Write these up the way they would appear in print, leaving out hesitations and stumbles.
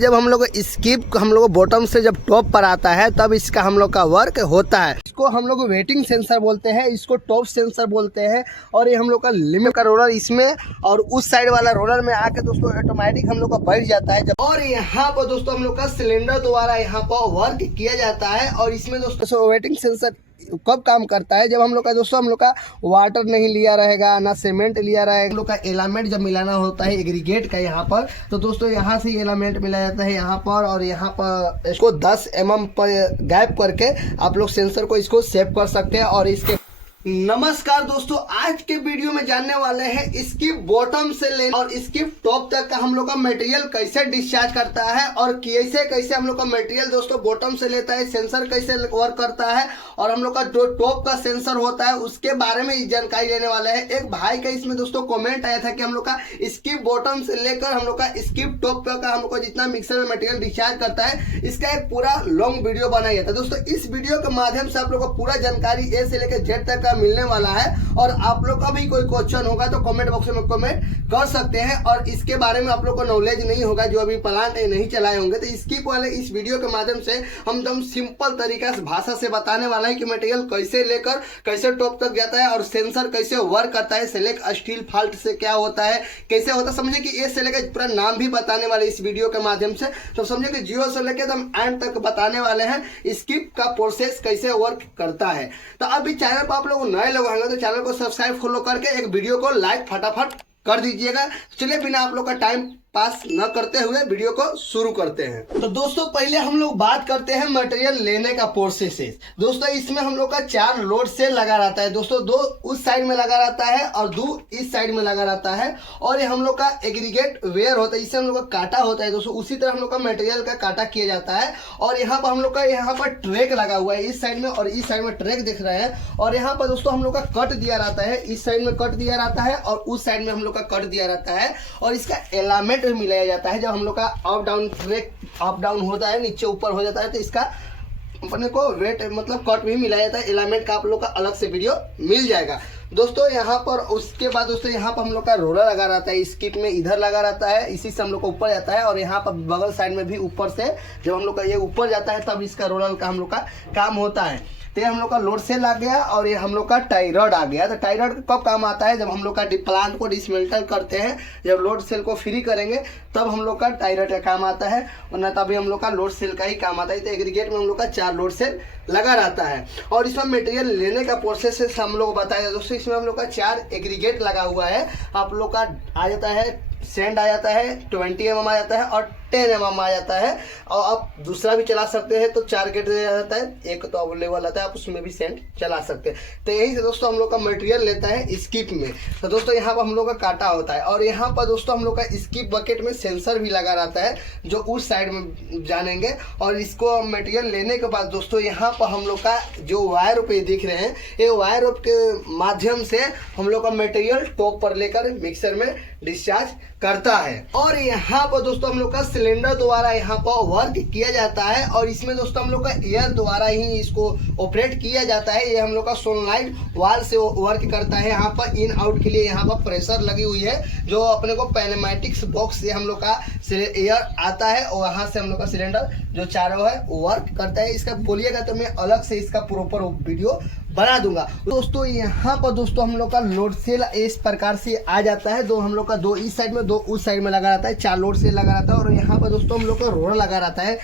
जब हम लोग स्किप हम लोग बॉटम से जब टॉप पर आता है तब इसका हम लोग का वर्क होता है। इसको हम लोग वेटिंग सेंसर बोलते हैं, इसको टॉप सेंसर बोलते हैं। और ये हम लोग का लिमिट का रोलर इसमें और उस साइड वाला रोलर में आके दोस्तों ऑटोमेटिक हम लोग का बैठ जाता है। और यहाँ पर दोस्तों हम लोग का सिलेंडर द्वारा यहाँ पर वर्क किया जाता है। और इसमें दोस्तों वेटिंग सेंसर कब काम करता है, जब हम लोग का दोस्तों हम लोग का वाटर नहीं लिया रहेगा, ना सीमेंट लिया रहेगा, हम लोग का एलामेंट जब मिलाना होता है एग्रीगेट का यहाँ पर, तो दोस्तों यहाँ से एलामेंट मिलाया जाता है यहाँ पर। और यहाँ पर इसको 10 mm पर गैप करके आप लोग सेंसर को इसको सेव कर सकते हैं। और इसके नमस्कार दोस्तों, आज के वीडियो में जानने वाले हैं इसकी बॉटम से ले और इसकी टॉप तक का हम लोग का मटेरियल कैसे डिस्चार्ज करता है और कैसे हम लोग का मटेरियल दोस्तों बॉटम से लेता है, सेंसर कैसे वर्क करता है और हम लोग का जो टॉप का सेंसर होता है उसके बारे में जानकारी लेने वाले हैं। एक भाई का इसमें दोस्तों कमेंट आया था कि हम लोग का इसकी बॉटम से लेकर हम लोग का इसकी टॉप का हम लोग का जितना मिक्सर में मटेरियल डिस्चार्ज करता है इसका एक पूरा लॉन्ग वीडियो बनाया गया था। दोस्तों इस वीडियो के माध्यम से आप लोग को पूरा जानकारी ए से लेकर जेड तक मिलने वाला है। और आप लोग का भी कोई क्वेश्चन होगा तो कमेंट बॉक्स में कमेंट कर सकते हैं। और इसके बारे में आप लोग को नॉलेज नहीं होगा, जो अभी प्लांट नहीं चलाए होंगे, तो इसकी वाले इस वीडियो के माध्यम से हम एकदम सिंपल तरीका से भाषा से बताने वाला है कि मटेरियल कैसे लेकर कैसे टॉप तक जाता है और सेंसर कैसे वर्क करता है, सेलेक्ट स्टील फॉल्ट से क्या होता है, कैसे होता है, समझे कि ए से लेकर पूरा नाम भी बताने वाले इस वीडियो के माध्यम से। तो समझे कि जियो से लेकर हम एंड तक बताने वाले हैं स्किप का प्रोसेस कैसे वर्क करता है। तो अभी चैनल पर आप लोग नए लोग होंगे तो चैनल को सब्सक्राइब फॉलो करके एक वीडियो को लाइक फटाफट कर दीजिएगा। चलिए बिना आप लोग का टाइम पास न करते हुए वीडियो को शुरू करते हैं। तो दोस्तों पहले हम लोग बात करते हैं मटेरियल लेने का प्रोसेस। दोस्तों इसमें हम लोग का 4 लोड सेल लगा रहता है दोस्तों, 2 उस साइड में लगा रहता है और 2 इस साइड में लगा रहता है। और ये हम लोग का एग्रीगेट वेयर होता है, इससे हम लोग का काटा होता है दोस्तों। उसी तरह हम लोग का मटेरियल का काटा किया जाता है। और यहाँ पर हम लोग का यहाँ पर ट्रैक लगा हुआ है इस साइड में और इस साइड में ट्रैक दिख रहे हैं। और यहाँ पर दोस्तों हम लोग का कट दिया रहता है, इस साइड में कट दिया रहता है और उस साइड में हम लोग का कट दिया रहता है। और इसका एलामेंट मिलाया जाता है। जब हम लोग का up down track up down होता है, नीचे ऊपर हो जाता है, तो इसका अपने को वेट मतलब कट भी मिलाया जाता है। एलामेंट का आप लोग का अलग से वीडियो मिल जाएगा दोस्तों यहाँ पर। उसके बाद दोस्तों यहाँ पर हम लोग का रोलर लगा रहता है, स्किप में इधर लगा रहता है, इसी से हम लोग को ऊपर जाता है। और यहाँ पर बगल साइड में भी ऊपर से जब हम लोग का ये ऊपर जाता है तब इसका रोलर का हम लोग का काम होता है। तो ये हम लोग का लोड सेल आ गया और ये हम लोग का टाई रॉड आ गया। तो टाई रॉड कब काम आता है, जब हम लोग का प्लांट को डिसमेंटल करते हैं, जब लोड सेल को फ्री करेंगे तब हम लोग का टाई रॉड का काम आता है, वरना तभी हम लोग का लोड सेल का ही काम आता है। तो एग्रीगेट में हम लोग का 4 लोड सेल लगा रहता है। और इसमें मटेरियल लेने का प्रोसेस हम लोग बताया दोस्तों। इसमें हम लोग का 4 एग्रीगेट लगा हुआ है। आप लोग का आ जाता है सेंड आ जाता है, 20 mm आ जाता है और 10 mm आ जाता है। और आप दूसरा भी चला सकते हैं तो 4 गेट दे जाता है, एक तो अवेलेबल आता है, आप उसमें भी सेंड चला सकते हैं। तो यही से दोस्तों हम लोग का मटेरियल लेता है स्किप में। तो दोस्तों यहाँ पर हम लोग का काटा होता है। और यहाँ पर दोस्तों हम लोग का स्किप बकेट में सेंसर भी लगा रहता है जो उस साइड में जानेंगे। और इसको मटेरियल लेने के बाद दोस्तों यहाँ पर हम लोग का जो वायर रोप दिख रहे हैं, ये वायर रोप के माध्यम से हम लोग का मटेरियल टॉप पर लेकर मिक्सर में डिस्चार्ज करता है। और यहाँ पर दोस्तों हम लोग का सिलेंडर द्वारा यहाँ पर वर्क किया जाता है। और इसमें दोस्तों हम लोग का एयर द्वारा ही इसको ऑपरेट किया जाता है। ये हम लोग का सोलनॉइड वाल्व से वर्क करता है। यहाँ पर इन आउट के लिए यहाँ पर प्रेशर लगी हुई है जो अपने को पैनेमैटिक्स बॉक्स से हम लोग का एयर आता है और वहाँ से हम लोग का सिलेंडर जो चारों है वर्क करता है। इसका बोलिएगा तो मैं अलग से इसका प्रॉपर वीडियो बना दूंगा दोस्तों। यहाँ पर दोस्तों हम लोग का लोड सेल इस प्रकार से आ जाता है। 2 हम लोग का 2 इस साइड में 2 उस साइड में लगा रहता है, 4 लोड सेल लगा रहता है। और यहाँ पर दोस्तों हम लोग का रोलर लगा रहता है,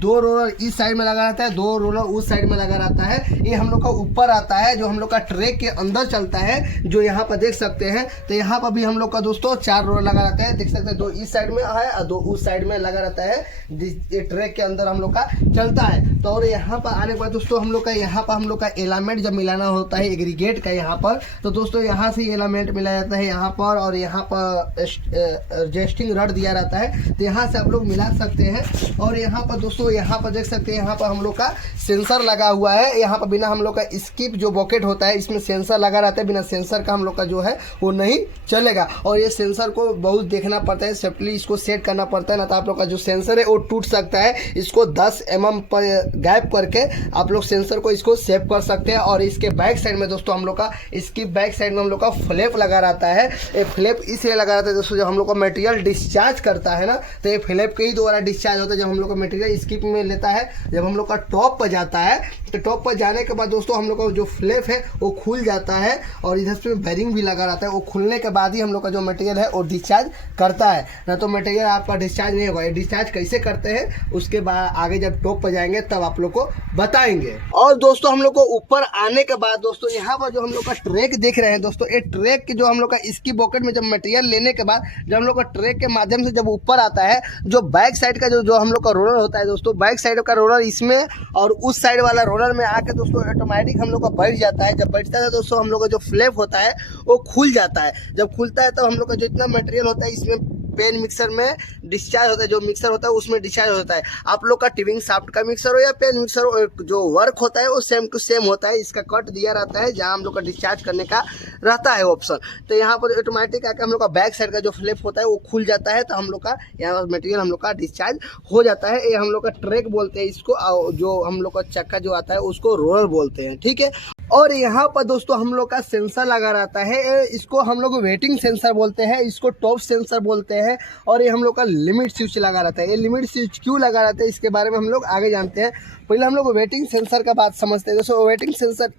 2 रोलर इस साइड में लगा रहता है, 2 रोलर उस साइड में लगा रहता है। ये हम लोग का ऊपर आता है जो हम लोग का ट्रैक के अंदर चलता है, जो यहाँ पर देख सकते हैं। तो यहाँ पर भी हम लोग का दोस्तों 4 रोलर लगा रहता है, देख सकते हैं। 2 इस साइड में है और 2 उस साइड में लगा रहता है, ये ट्रैक के अंदर हम लोग का चलता है। तो और यहाँ पर आने के बाद दोस्तों हम लोग का यहाँ पर हम लोग का एलामेंट जब मिलाना होता है एग्रीगेट का यहाँ पर, तो दोस्तों यहाँ से एलामेंट मिलाया जाता है यहाँ पर। और यहाँ पर एडजस्टिंग रड दिया रहता है, तो यहाँ से आप लोग मिला सकते हैं। और यहाँ पर दोस्तों दोस्तों यहाँ पर देख सकते हैं, यहाँ पर हम लोग का सेंसर लगा हुआ है। यहाँ पर बिना हम लोग का स्किप जो बॉकेट होता है इसमें सेंसर लगा रहता है, बिना सेंसर का हम लोग का जो है वो नहीं चलेगा। और ये सेंसर को बहुत देखना पड़ता है, सेफ्टली इसको सेट करना पड़ता है, ना तो आप लोग का जो सेंसर है वो टूट सकता है। इसको 10 mm पर गैप करके आप लोग सेंसर को इसको सेव कर सकते हैं। और इसके बैक साइड में दोस्तों हम लोग का इसकी बैक साइड में हम लोग का फ्लैप लगा रहता है। ये फ्लैप इसलिए लगा रहता है दोस्तों, जब हम लोग का मटेरियल डिस्चार्ज करता है ना, तो ये फ्लैप के ही द्वारा डिस्चार्ज होता है। जब हम लोग का मटेरियल स्किप में लेता है, जब हम लोग का टॉप पर जाता है, तो टॉप पर जाने के बाद दोस्तों हम लोग का जो फ्लैप है वो खुल जाता है। और इधर से बेरिंग भी लगा रहता है, वो खुलने के बाद ही हम लोग का जो मटेरियल है वो डिस्चार्ज करता है, ना तो मटेरियल आपका डिस्चार्ज नहीं होगा। ये डिस्चार्ज कैसे करते हैं उसके बाद आगे जब टॉप पर जाएंगे तब आप लोग को बताएंगे। और दोस्तों हम लोग को ऊपर आने के बाद दोस्तों यहाँ पर जो हम लोग का ट्रैक देख रहे हैं दोस्तों, ये ट्रैक के जो हम लोग का इसकी बॉकेट में जब मटेरियल लेने के बाद जब हम लोग का ट्रैक के माध्यम से जब ऊपर आता है, जो बैक साइड का जो हम लोग का रोलर होता है दोस्तों, बैक साइड का रोलर इसमें और उस साइड वाला रोलर में आके दोस्तों ऑटोमेटिक हम लोग का बैठ जाता है। जब बैठता है दोस्तों हम लोग का जो फ्लैप होता है वो खुल जाता है। जब खुलता है तब हम लोग का जितना मटेरियल होता है इसमें पेन मिक्सर में डिस्चार्ज होता है, जो मिक्सर होता है उसमें डिस्चार्ज होता है। आप लोग का टिविंग शाफ्ट का मिक्सर हो या पेन मिक्सर हो, जो वर्क होता है वो सेम टू सेम होता है। इसका कट दिया रहता है जहां हम लोग का डिस्चार्ज करने का रहता है ऑप्शन। तो यहाँ पर ऑटोमेटिक आकर हम लोग का बैक साइड का जो फ्लैप होता है वो खुल जाता है, तो हम लोग का यहाँ मटेरियल हम लोग का डिस्चार्ज हो जाता है। ये हम लोग का ट्रैक बोलते हैं इसको, जो हम लोग का चक्का जो आता है उसको रोलर बोलते हैं, ठीक है। और यहाँ पर दोस्तों हम लोग का सेंसर लगा रहता है, इसको हम लोग वेटिंग सेंसर बोलते हैं, इसको टॉप सेंसर बोलते हैं। और ये हम लोग का लिमिट स्विच लगा रहता है। ये लिमिट स्विच क्यों लगा रहता है इसके बारे में हम लोग आगे जानते हैं। पहले हम लोग वेटिंग सेंसर का बात समझते हैं। दोस्तों वेटिंग सेंसर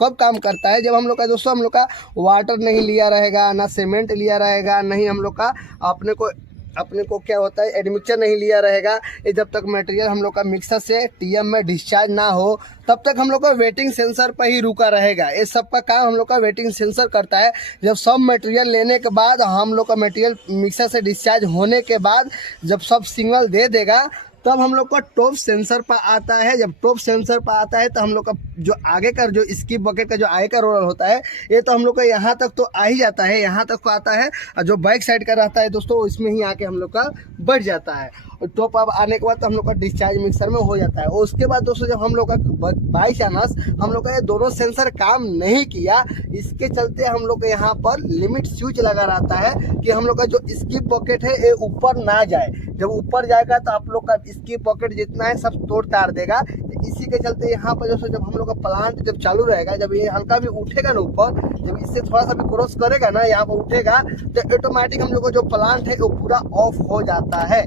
कब काम करता है, जब हम लोग का दोस्तों हम लोग का वाटर नहीं लिया रहेगा, ना सीमेंट लिया रहेगा, नहीं हम लोग का अपने को क्या होता है एडमिक्सचर नहीं लिया रहेगा। ये जब तक मटेरियल हम लोग का मिक्सर से टीएम में डिस्चार्ज ना हो तब तक हम लोग का वेटिंग सेंसर पर ही रुका रहेगा। ये सब का काम हम लोग का वेटिंग सेंसर करता है। जब सब मटेरियल लेने के बाद, हम लोग का मटेरियल मिक्सर से डिस्चार्ज होने के बाद जब सब सिग्नल दे देगा तब हम लोग का टॉप सेंसर पर आता है। जब टॉप सेंसर पर आता है तो हम लोग का जो आगे का जो स्किप बकेट का जो आगे का रोलर होता है ये तो हम लोग का यहाँ तक तो आ ही जाता है, यहाँ तक तो आता है। और जो बैक साइड का रहता है दोस्तों इसमें ही आके हम लोग का बढ़ जाता है। और टॉप अब आने के बाद तो हम लोग का डिस्चार्ज मिक्सर में हो जाता है। और उसके बाद दोस्तों जब हम लोग का बाई चांस हम लोग का ये दोनों सेंसर काम नहीं किया, इसके चलते हम लोग का यहाँ पर लिमिट स्विच लगा रहता है कि हम लोग का जो स्किप बकेट है ये ऊपर ना जाए। जब ऊपर जाएगा तो आप लोग का स्किप बकेट जितना है सब तोड़ ताड़ देगा। इसी के चलते यहाँ पर दोस्तों जब हम लोग का प्लांट जब चालू रहेगा, जब ये हल्का भी उठेगा ना ऊपर, जब इससे थोड़ा सा भी क्रॉस करेगा ना यहाँ पर उठेगा, तो ऑटोमेटिक हम लोग का जो प्लांट है वो पूरा ऑफ हो जाता है।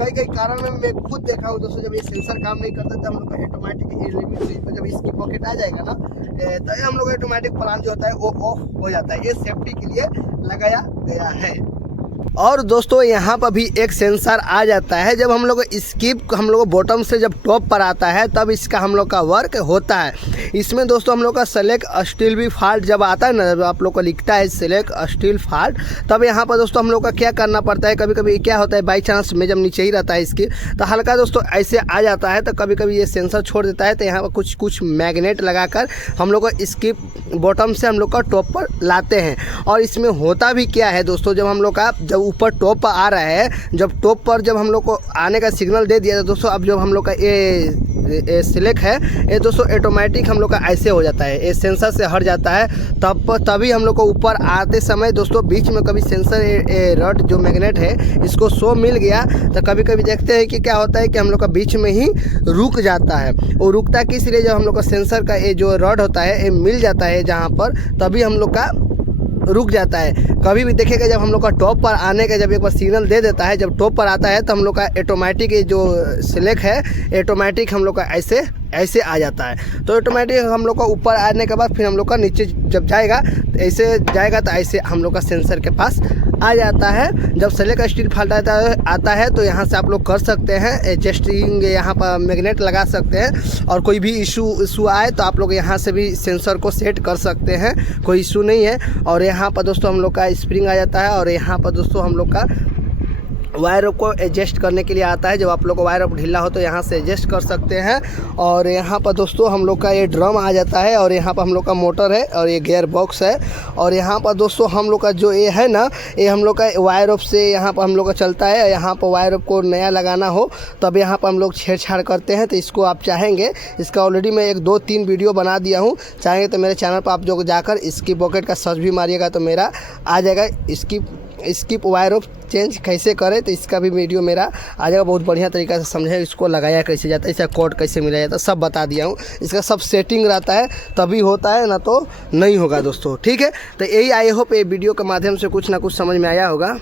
कई कारण में मैं खुद देखा हूँ दोस्तों, जब ये सेंसर काम नहीं करता तो हम लोग का ऑटोमेटिक लिमिट स्विच पर जब इसकी पॉकेट आ जाएगा ना तो हम लोग ऑटोमेटिक प्लांट जो होता है वो ऑफ हो जाता है। ये सेफ्टी के लिए लगाया गया है। और दोस्तों यहाँ पर भी एक सेंसर आ जाता है, जब हम लोग स्किप हम लोग बॉटम से जब टॉप पर आता है तब इसका हम लोग का वर्क होता है। इसमें दोस्तों हम लोग का सेलेक्ट स्टील भी फॉल्ट जब आता है ना, जब आप लोग को लिखता है सेलेक्ट स्टील फॉल्ट, तब यहाँ पर दोस्तों हम लोग का क्या करना पड़ता है। कभी कभी क्या होता है बाई चांस में जब नीचे ही रहता है इसकी तो हल्का दोस्तों ऐसे आ जाता है, तो कभी कभी ये सेंसर छोड़ देता है। तो यहाँ पर कुछ मैग्नेट लगाकर हम लोग को स्किप बॉटम से हम लोग का टॉप पर लाते हैं। और इसमें होता भी क्या है दोस्तों, जब हम लोग का जब ऊपर टॉप पर आ रहा है, जब टॉप पर जब हम लोग को आने का सिग्नल दे दिया दोस्तों, अब जब हम लोग का ये सिलेक्ट है ये दोस्तों ऑटोमेटिक हम लोग का ऐसे हो जाता है, ये सेंसर से हट जाता है। तभी हम लोग को ऊपर आते समय दोस्तों बीच में कभी सेंसर रड जो मैग्नेट है इसको शो मिल गया तो कभी कभी देखते हैं कि क्या होता है कि हम लोग का बीच में ही रुक जाता है। वो रुकता किस लिए, जब हम लोग का सेंसर का ये जो रड होता है ये मिल जाता है जहाँ पर, तभी हम लोग का रुक जाता है। कभी भी देखेगा जब हम लोग का टॉप पर आने का जब एक बार सिग्नल दे देता है, जब टॉप पर आता है तो हम लोग का ऑटोमेटिक जो सिलेक्ट है ऑटोमेटिक हम लोग का ऐसे आ जाता है। तो ऑटोमेटिक हम लोग का ऊपर आने के बाद फिर हम लोग का नीचे जब जाएगा ऐसे जाएगा तो ऐसे हम लोग का सेंसर के पास आ जाता है। जब सेलेक्ट स्टील फॉल्ट आता है तो यहाँ से आप लोग कर सकते हैं एडजस्टिंग, यहाँ पर मैग्नेट लगा सकते हैं। और कोई भी इशू आए तो आप लोग यहाँ से भी सेंसर को सेट कर सकते हैं, कोई इशू नहीं है। और यहाँ पर दोस्तों हम लोग का स्प्रिंग आ जाता है और यहाँ पर दोस्तों हम लोग का वायर रोप को एडजस्ट करने के लिए आता है। जब आप लोग को वायर रोप ढीला हो तो यहाँ से एडजस्ट कर सकते हैं। और यहाँ पर दोस्तों हम लोग का ये ड्रम आ जाता है और यहाँ पर हम लोग का मोटर है और ये गियर बॉक्स है। और यहाँ पर दोस्तों हम लोग का जो ये है ना, ये हम लोग का वायर रोप से यहाँ पर हम लोग का चलता है। यहाँ पर वायर रोप को नया लगाना हो तब यहाँ पर हम लोग छेड़छाड़ करते हैं। तो इसको आप चाहेंगे, इसका ऑलरेडी मैं 1 2 3 वीडियो बना दिया हूँ। चाहेंगे तो मेरे चैनल पर आप जो जाकर स्किप बकेट का सर्च भी मारिएगा तो मेरा आ जाएगा। स्किप वायर रोप चेंज कैसे करें तो इसका भी वीडियो मेरा आ जाएगा। बहुत बढ़िया तरीका से समझे, इसको लगाया कैसे जाता है, इसका कोड कैसे मिलाया जाता है, सब बता दिया हूँ। इसका सब सेटिंग रहता है तभी होता है, ना तो नहीं होगा दोस्तों। ठीक है, तो यही आई होप ये वीडियो के माध्यम से कुछ ना कुछ समझ में आया होगा।